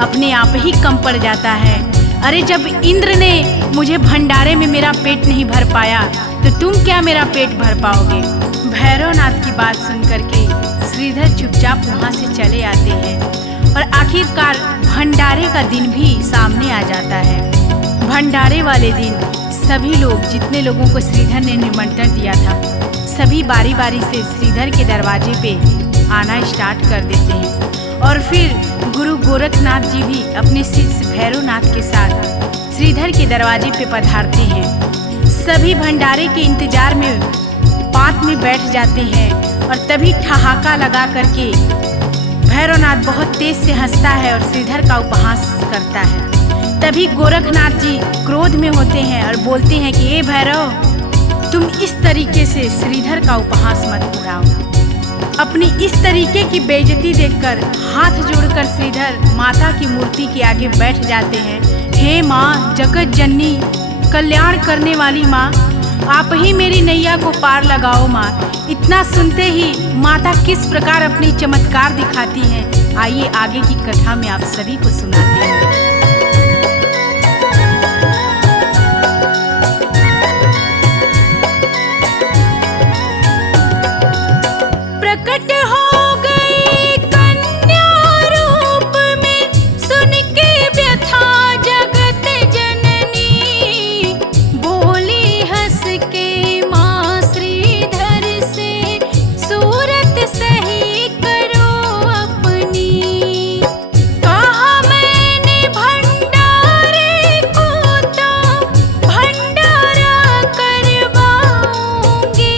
अपने आप ही कम पड़ जाता है। अरे जब इंद्र ने मुझे भंडारे में मेरा पेट नहीं भर पाया तो तुम क्या मेरा पेट भर पाओगे। भैरवनाथ की बात सुन करके श्रीधर चुपचाप वहाँ से चले आते हैं और आखिरकार भंडारे का दिन भी सामने आ जाता है। भंडारे वाले दिन सभी लोग, जितने लोगों को श्रीधर ने निमंत्रण दिया था, सभी बारी बारी से श्रीधर के दरवाजे पे आना स्टार्ट कर देते हैं। और फिर गुरु गोरखनाथ जी भी अपने शिष्य भैरवनाथ के साथ श्रीधर के दरवाजे पे पधारते हैं। सभी भंडारे के इंतजार में पात में बैठ जाते हैं और तभी ठहाका लगा करके भैरवनाथ बहुत तेज से हंसता है और श्रीधर का उपहास करता है। तभी गोरखनाथ जी क्रोध में होते हैं और बोलते हैं कि ए भैरव, तुम इस तरीके से श्रीधर का उपहास मत उड़ाओ। अपनी इस तरीके की बेइज्जती देखकर हाथ जोड़कर श्रीधर माता की मूर्ति के आगे बैठ जाते हैं। हे माँ, जगत जननी, कल्याण करने वाली माँ, आप ही मेरी नैया को पार लगाओ माँ। इतना सुनते ही माता किस प्रकार अपनी चमत्कार दिखाती हैं, आइए आगे की कथा में आप सभी को सुनाते हैं। प्रकट हो गई कन्या रूप में, सुन के व्यथा जगत जननी। बोली हंस के माँ श्रीधर से, सूरत सही करो अपनी। कहा मैंने भंडारे को तो भंडारा करवाऊंगी,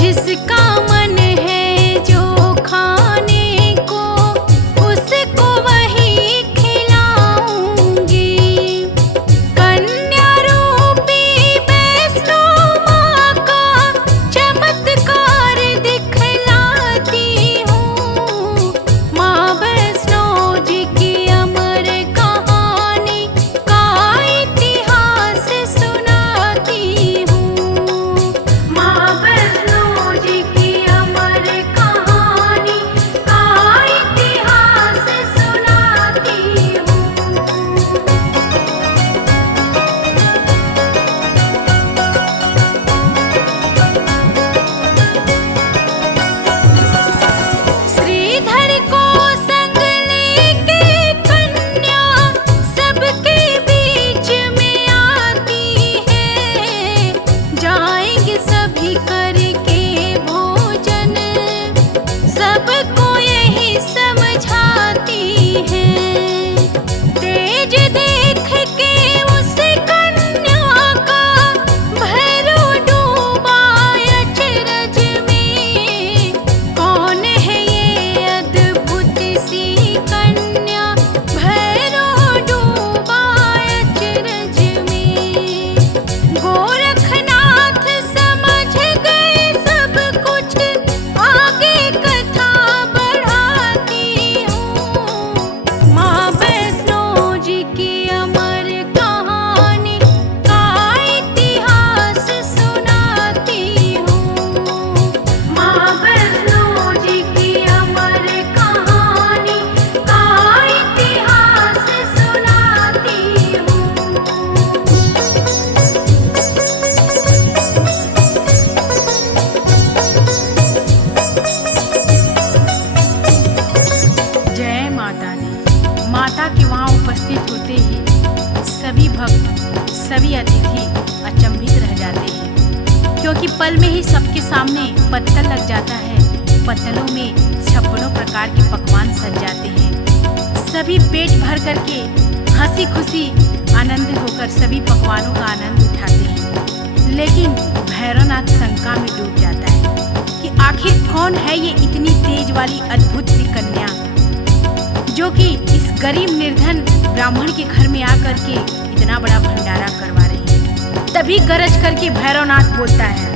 जिसका मन है जो खाने को उसको वही खिलाऊंगी। कन्या रूपी वैष्णो माँ का चमत्कार दिखलाती हूँ। माँ वैष्णो जी की अमर कहानी का इतिहास सुनाती हूँ। माँ वैष्णो जी की अमर कहानी का इतिहास सुनाती हूँ। श्रीधर को संग लेके कन्या सबके बीच में आती है। जाएंगे सभी करके भोजन, सबको यही समझाती है। तेज देख के उस कन्या का भैरव डूबा अचरज में। कौन है ये अद्भुत सी कन्या, भैरव डूबा अचरज में। गोरखनाथ समझ गए सब कुछ, आगे कथा बढ़ाती हूँ। माँ वैष्णो जी की अमर कहानी का इतिहास सुनाती हूँ। माँ वैष्णो जी की अमर कहानी का इतिहास सुनाती हूँ। जय माता दी। माता के वहाँ उपस्थित होते ही सभी भक्त, सभी अतिथि अचंभित रह जाते हैं, क्योंकि पल में ही सबके सामने पत्तल लग जाता है। पत्तलों में 56 प्रकार के पकवान सज जाते हैं। सभी पेट भर करके हंसी खुशी आनंद होकर सभी पकवानों का आनंद उठाते हैं। लेकिन भैरवनाथ शंका में डूब जाता है कि आखिर कौन है ये इतनी तेज वाली अद्भुत सी कन्या, जो कि इस गरीब निर्धन ब्राह्मण के घर में आकर के इतना बड़ा भंडारा करवा रही है। तभी गरज करके भैरवनाथ बोलता है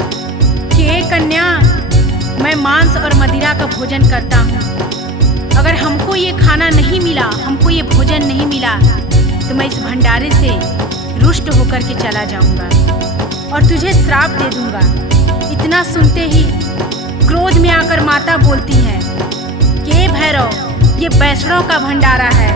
कि हे कन्या, मैं मांस और मदिरा का भोजन करता हूँ। अगर हमको ये खाना नहीं मिला, हमको ये भोजन नहीं मिला, तो मैं इस भंडारे से रुष्ट होकर के चला जाऊंगा और तुझे श्राप दे दूंगा। इतना सुनते ही क्रोध में आकर माता बोलती हैं कि हे भैरव, ये वैष्णव का भंडारा है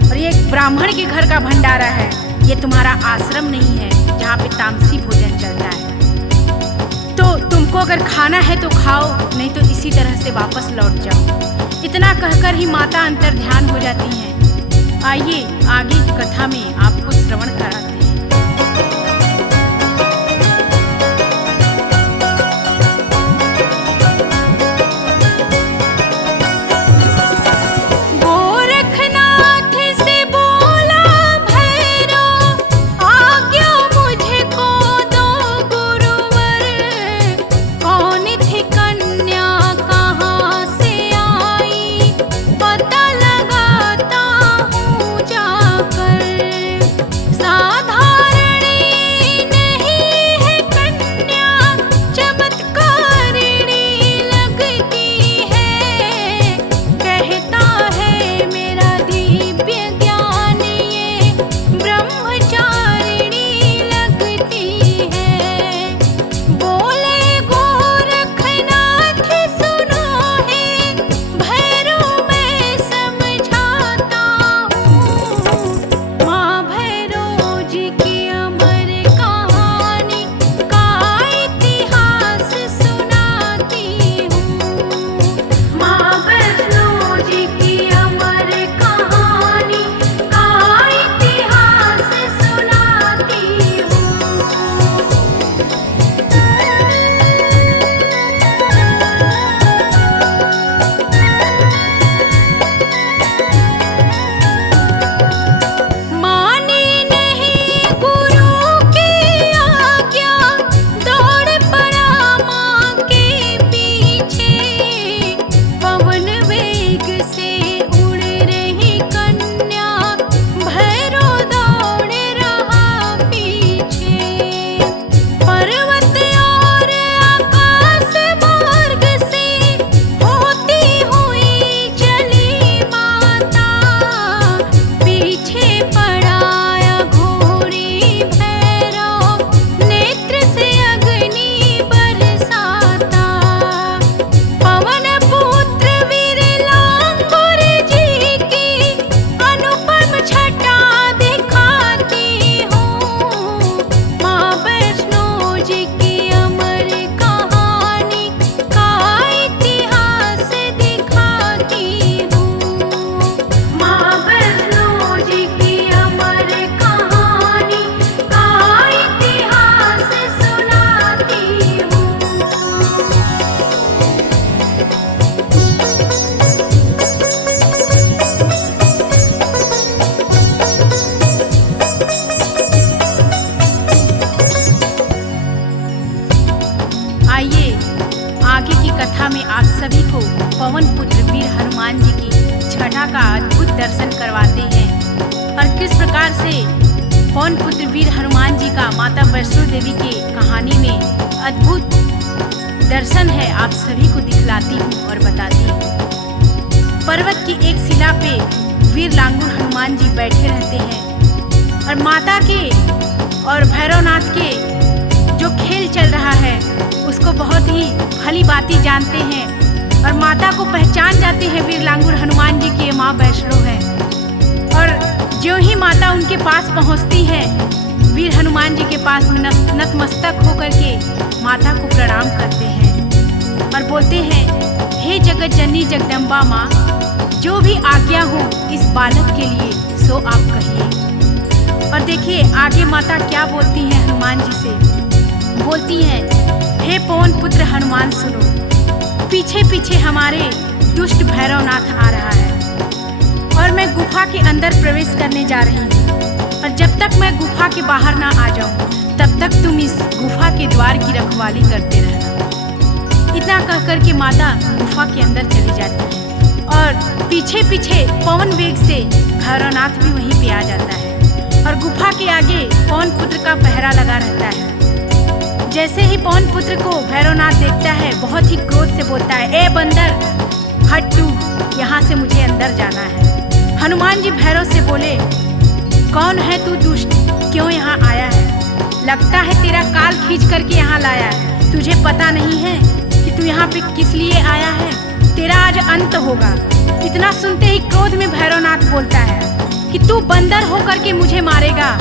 और ये एक ब्राह्मण के घर का भंडारा है। ये तुम्हारा आश्रम नहीं है जहाँ पे तामसी भोजन चलता है। तो तुमको अगर खाना है तो खाओ, नहीं तो इसी तरह से वापस लौट जाओ। इतना कहकर ही माता अंतर ध्यान हो जाती हैं। आइए आगे की कथा में आपको श्रवण कराते हैं। साधा से उड़ रही कन्या, भैरो दौड़ रहा पीछे। पर्वत और आकाश मार्ग से होती हुई चली माता, पीछे पड़ाया घोड़ी भैरव, नेत्र से अग्नि बरसाता। पवन पुत्र वीर लांगुर जी की अनुपम छटा दिखाती हूँ। माँ वैष्णो जी की अमर कहानी का इतिहास दिखाती हूँ। माँ वैष्णो जी की अमर कहानी का इतिहास सुनाती हूँ। आइए आगे की कथा में आप सभी को पवन पुत्र वीर हनुमान जी की छटा का अद्भुत दर्शन करवाते हैं और किस प्रकार से पवन पुत्र वीर हनुमान जी का माता वैष्णो देवी की कहानी में अद्भुत दर्शन है, आप सभी को दिखलाती हूँ और बताती हूँ। पर्वत की एक शिला पे वीर लांगुर हनुमान जी बैठे रहते हैं और माता के और भैरवनाथ के जो खेल चल रहा है उसको बहुत ही भली भांति जानते हैं और माता को पहचान जाते हैं वीर लांगुर हनुमान जी की ये माँ वैष्णो है। और जो ही माता उनके पास पहुँचती है, वीर हनुमान जी के पास में नतमस्तक होकर के माता को प्रणाम करते हैं और बोलते हैं, हे जगत जननी जगदम्बा माँ, जो भी आज्ञा हो इस बालक के लिए सो आप कहिए। और देखिए आगे माता क्या बोलती हैं हनुमान जी से। बोलती हैं, हे पवन पुत्र हनुमान सुनो, पीछे पीछे हमारे दुष्ट भैरवनाथ आ रहा है और मैं गुफा के अंदर प्रवेश करने जा रही हूँ और जब तक मैं गुफा के बाहर ना आ जाऊँ तब तक तुम इस गुफा के द्वार की रखवाली करते रहना। इतना कह कर के माता गुफा के अंदर चली जाती है और पीछे पीछे पवन वेग से भैरवनाथ भी वहीं पे आ जाता है और गुफा के आगे पवन पुत्र का पहरा लगा रहता है। जैसे ही पवन पुत्र को भैरवनाथ देखता है, बहुत ही क्रोध से बोलता है, ए बंदर, हट तू, यहाँ से मुझे अंदर जाना है। हनुमान जी भैरव से बोले, कौन है तू दुष्ट, क्यों यहाँ आया है? लगता है तेरा काल खींच करके यहाँ लाया है। तुझे पता नहीं है कि तू यहाँ पे किस लिए आया है? तेरा आज अंत होगा। इतना सुनते ही क्रोध में भैरवनाथ बोलता है कि तू बंदर होकर के मुझे मारेगा।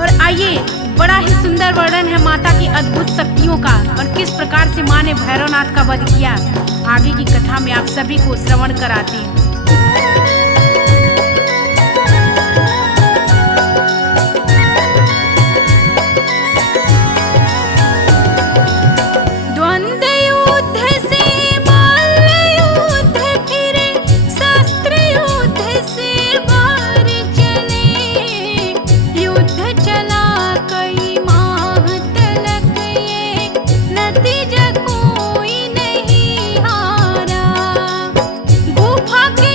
और आइए बड़ा ही सुंदर वर्णन है माता की अद्भुत शक्तियों का और किस प्रकार से माँ ने भैरवनाथ का वध किया। आगे की कथा में आप सभी को श्रवण कराती हूँ। द्वंद्व युद्ध से मल्ल युद्ध फिरे, शस्त्र युद्ध से बार चले। युद्ध चला कई माह तलक, ये नतीजा कोई नहीं हारा। गुफा के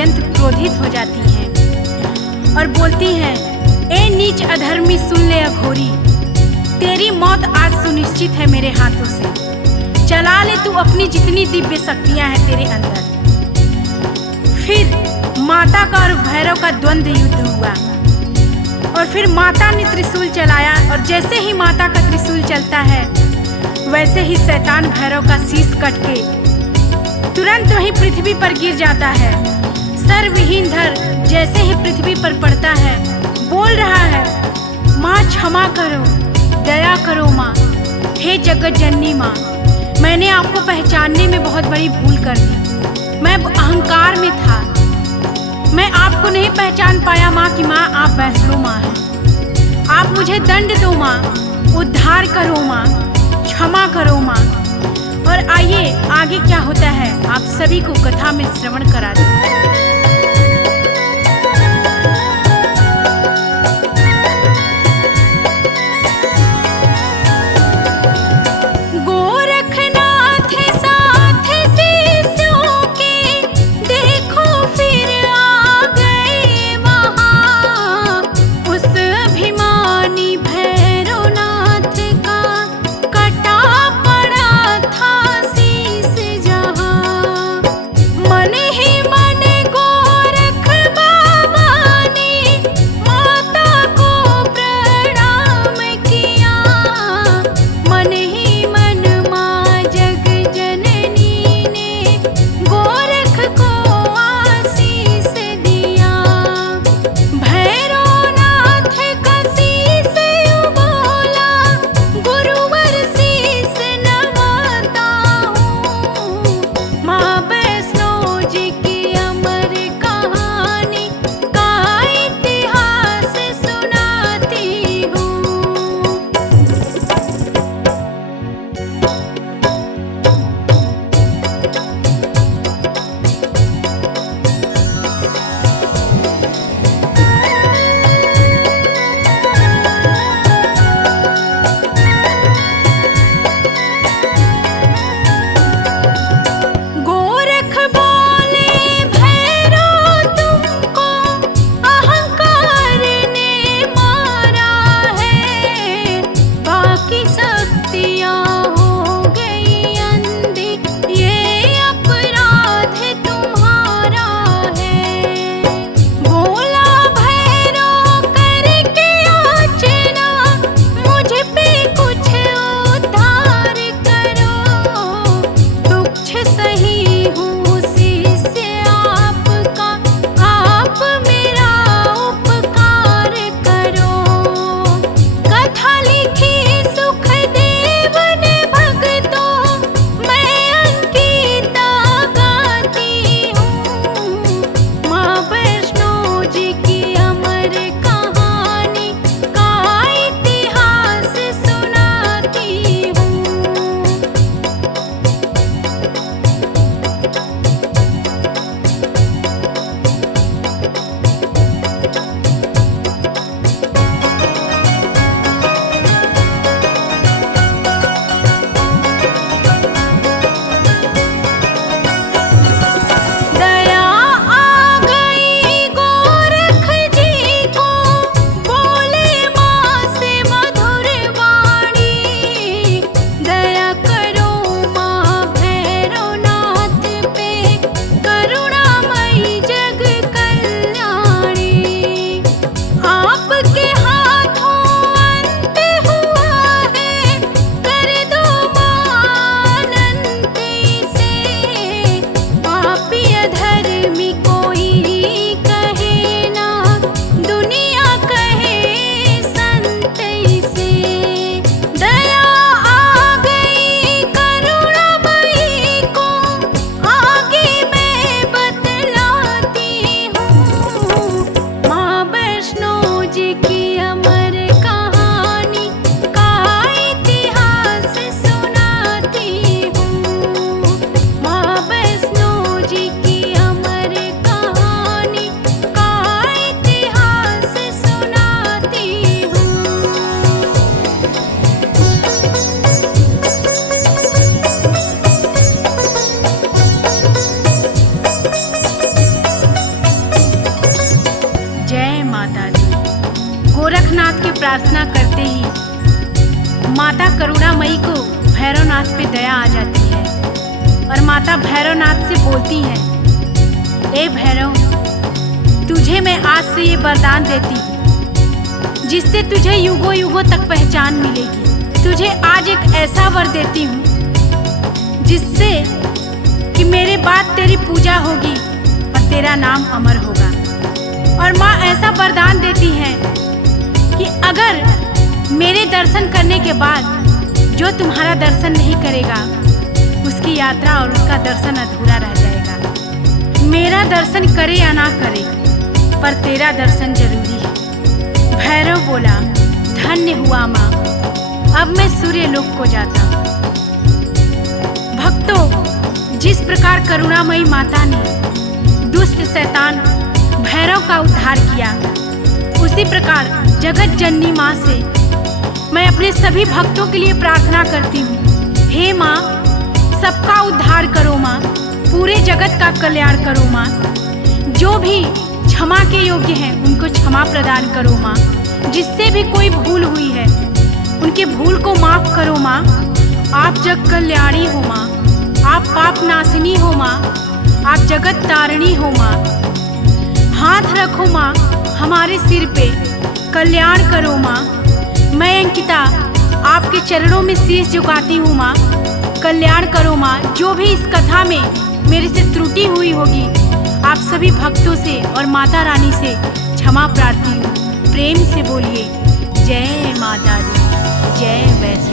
अत्यंत क्रोधित हो जाती हैं और बोलती हैं, ए नीच अधर्मी, सुन ले अघोरी, तेरी मौत आज सुनिश्चित है मेरे हाथों से। चला ले तू अपनी जितनी दिव्य शक्तियां हैं तेरे अंदर। फिर माता का और भैरव का द्वंद्व युद्ध हुआ और फिर माता ने त्रिशूल चलाया और जैसे ही माता का त्रिशूल चलता है वैसे ही शैतान भैरव का शीश कट के तुरंत वहीं पृथ्वी पर गिर जाता है। सर्वहीन धर जैसे ही पृथ्वी पर पड़ता है बोल रहा है, माँ क्षमा करो, दया करो माँ, हे जगत जननी माँ, मैंने आपको पहचानने में बहुत बड़ी भूल कर दी। मैं अहंकार में था, मैं आपको नहीं पहचान पाया माँ कि माँ आप वैष्णो माँ हैं। आप मुझे दंड दो माँ, उद्धार करो माँ, क्षमा करो माँ। और आइए आगे क्या होता है आप सभी को कथा में श्रवण करा दूं। मन ही मन गोरखनाथ की प्रार्थना करते ही माता करुणामयी को भैरवनाथ पे दया आ जाती है और माता भैरवनाथ से बोलती है, ए भैरव, तुझे मैं आज से ये वरदान देती हूँ जिससे तुझे युगों युगों तक पहचान मिलेगी। तुझे आज एक ऐसा वर देती हूँ जिससे कि मेरे बाद तेरी पूजा होगी और तेरा नाम अमर होगा। और माँ ऐसा वरदान देती है कि अगर मेरे दर्शन करने के बाद जो तुम्हारा दर्शन नहीं करेगा उसकी यात्रा और उसका दर्शन अधूरा रह जाएगा। मेरा दर्शन करे या ना करे पर तेरा दर्शन जरूरी है। भैरव बोला, धन्य हुआ माँ, अब मैं सूर्य लोक को जाता हूँ। भक्तों, जिस प्रकार करुणामयी माता ने दुष्ट शैतान भैरव का उद्धार किया, उसी प्रकार जगत जननी माँ से मैं अपने सभी भक्तों के लिए प्रार्थना करती हूँ। हे माँ, सबका उद्धार करो माँ, पूरे जगत का कल्याण करो माँ। जो भी क्षमा के योग्य हैं उनको क्षमा प्रदान करो माँ। जिससे भी कोई भूल हुई है उनके भूल को माफ करो माँ। आप जग कल्याणी हो माँ, आप पाप नाशिनी हो माँ, आप जगत तारिणी हो माँ। हाथ रखो माँ हमारे सिर पे, कल्याण करो माँ। मैं अंकिता आपके चरणों में शीश झुकाती हूँ माँ, कल्याण करो माँ। जो भी इस कथा में मेरे से त्रुटि हुई होगी आप सभी भक्तों से और माता रानी से क्षमा प्रार्थी हूँ। प्रेम से बोलिए जय माता दी, जय वैष्णो।